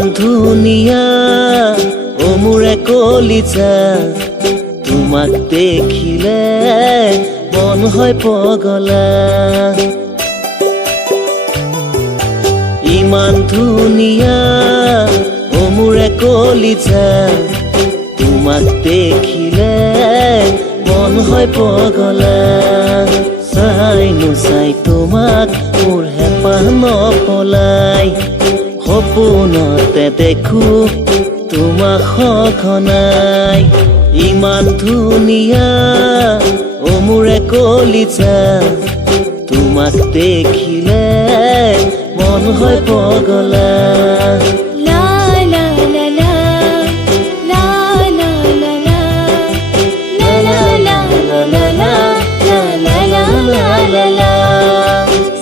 ইমান ধুনীয়া ও মোৰে কলিজা, তোমাক দেখিলে মন হয় পগলা। ইমান ধুনীয়া ও মোৰে কলিজা, তোমাক দেখিলে মন হয় পগলা। চাই নোচাই তোমাক মোৰ হেঁপাহ নপলাই, সপোনতে দেখো তোমাক সঘনাই। ইমান ধুনীয়া ও মোৰে কলিজা, তোমাক দেখিলে মন হয় পগলা।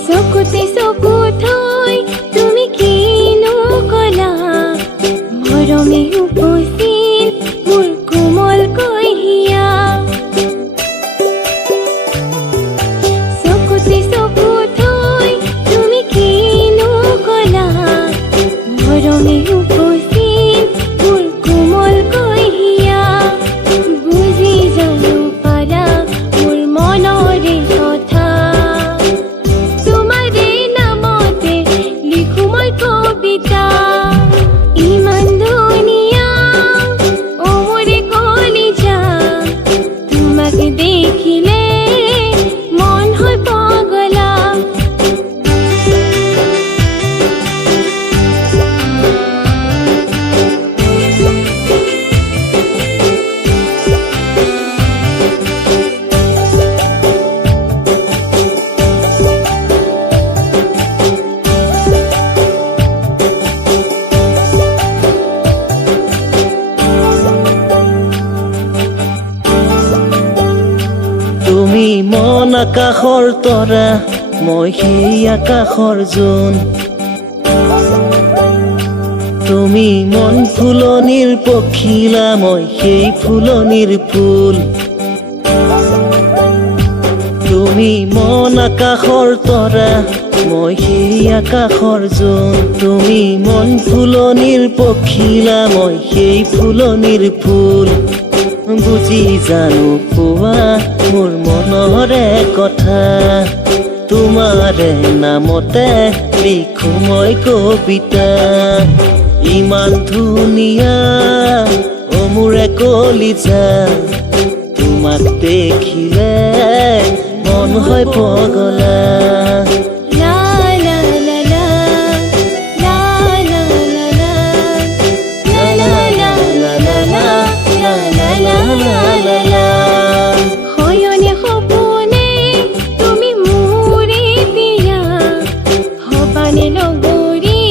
চকুতে চকু থৈ তুমি কিনো কলা, মৰমে উপস্থিত মোৰ কোমল কহিয়া। চকুতে চকু থৈ তুমি কিনো কলা, মৰমে উপস্থিত মোৰ কোমল কহিয়া। বুজি জানো পাৰা মোৰ মনৰে কথা, তোমাৰে নামতে লিখো মই কবিতা। ইমান ধুনীয়া ও মোৰে কলিজা, তোমাক দেখিলে মন হয় পগলা। তুমি মন আকাশৰ তৰা, মই সেই আকাশৰ জোন। তুমি মন ফুলনিৰ পখিলা, মই সেই ফুলনিৰ ফুল। তুমি মন আকাশৰ তৰা, মই সেই আকাশৰ জোন। তুমি মন ফুলনিৰ পখিলা, মই সেই ফুলনিৰ ফুল। বুজি জানো পোৱা মোৰ মনৰে কথা, তোমাৰে নামতে লিখো মই কবিতা। ইমান ধুনীয়া ও মোৰে কলিজা, তোমাক দেখিলে মন হয় পগলা। শয়নে সপোনে তুমি মোৰে দিয়া, সপানে লগৰী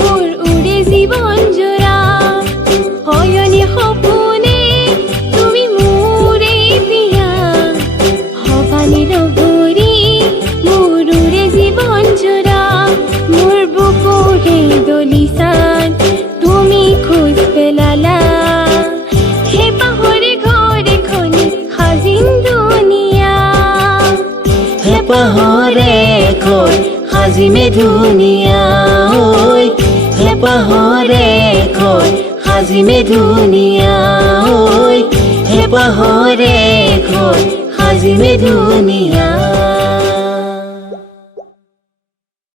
মোৰ উৰে জীৱন জোৰা। শয়নে সপোনে তুমি মোৰে দিয়া, সপানে লগৰী মোৰ উৰে জীৱন জোৰা। মোৰ বুকুৰে দলিচান তুমি খোজ পেলালা, হেঁপাহৰে ঘৰ এখনি সাজিম দুনিয়া। হেঁপাহৰে ঘৰ সাজিমে ধুনীয়া, ঐ হেঁপাহৰে ঘৰ সাজিমে ধুনীয়া, ঐ হেঁপাহৰে ঘৰ সাজিমে ধুনীয়া।